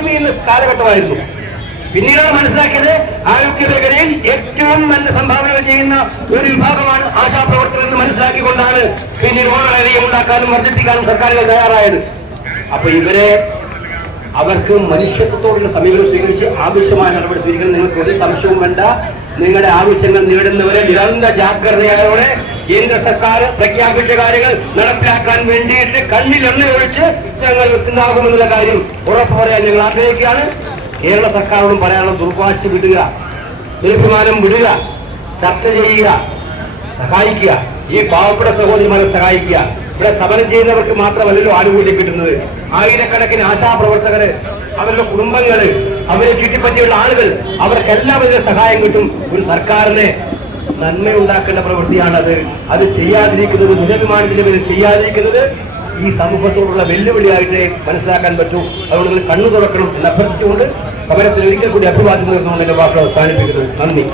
Achieve ചെയ്യുന്ന കാലഘട്ടമായിരുന്നു. പിന്നീടാണ് മനസ്സിലാക്കിയത് ആരോഗ്യ മേഖലയിൽ ഏറ്റവും നല്ല സംഭാവനകൾ ചെയ്യുന്ന ഒരു വിഭാഗമാണ് ആശാപ്രവർത്തകർ എന്ന് മനസ്സിലാക്കിക്കൊണ്ടാണ് പിന്നീട് ഓണറേറിയം ഉണ്ടാക്കാനും വർദ്ധിപ്പിക്കാനും സർക്കാരുകൾ തയ്യാറായത്. അപ്പൊ അവർക്ക് മനുഷ്യത്വത്തോടുള്ള സമീപനം സ്വീകരിച്ച് ആവശ്യമായ നടപടി സ്വീകരിക്കണം. നിങ്ങൾക്ക് ഒരു സംശയവും വേണ്ട. നിങ്ങളുടെ ആവശ്യങ്ങൾ നേടുന്നവരെ നിരന്തര ജാഗ്രതയോടെ കേന്ദ്ര സർക്കാർ പ്രഖ്യാപിച്ച കാര്യങ്ങൾ നടപ്പിലാക്കാൻ വേണ്ടിയിട്ട് കണ്ണിലെണ്ണ ഒഴിച്ച് ഞങ്ങൾ ഉണ്ടാകുമെന്നുള്ള കാര്യം ഉറപ്പ് പറയാൻ ഞങ്ങൾ ആഗ്രഹിക്കുകയാണ്. കേരള സർക്കാരോടും പറയാനുള്ള ദുർവാശി വിടുക, ദുരഭിമാനം വിടുക, ചർച്ച ചെയ്യുക, സഹായിക്കുക. ഈ പാവപ്പെട്ട സഹോദരിമാരെ സഹായിക്കുക. ഇവിടെ സമരം ചെയ്യുന്നവർക്ക് മാത്രമല്ലല്ലോ ആനുകൂല്യം കിട്ടുന്നത്. ആയിരക്കണക്കിന് ആശാപ്രവർത്തകര്, അവരുടെ കുടുംബങ്ങള്, അവരെ ചുറ്റിപ്പറ്റിയുള്ള ആളുകൾ, അവർക്കെല്ലാം ഇതിന് സഹായം കിട്ടും. ഒരു സർക്കാരിനെ നന്മയുണ്ടാക്കേണ്ട പ്രവൃത്തിയാണത്. അത് ചെയ്യാതിരിക്കുന്നത്, ദുരഭിമാനത്തിന്റെ പേരിൽ ചെയ്യാതിരിക്കുന്നത് ഈ സമൂഹത്തോടുള്ള വെല്ലുവിളിയായിട്ട് മനസ്സിലാക്കാൻ പറ്റൂ. അതുകൊണ്ട് നിങ്ങൾ കണ്ണു തുറക്കണം എന്ന് അഭ്യർത്ഥിച്ചുകൊണ്ട് സമരത്തിൽ ഒരിക്കൽ കൂടി അഭിവാദ്യം നേർന്നുകൊണ്ട് എന്റെ വാക്കുകൾ അവസാനിപ്പിക്കുന്നത്. നന്ദി.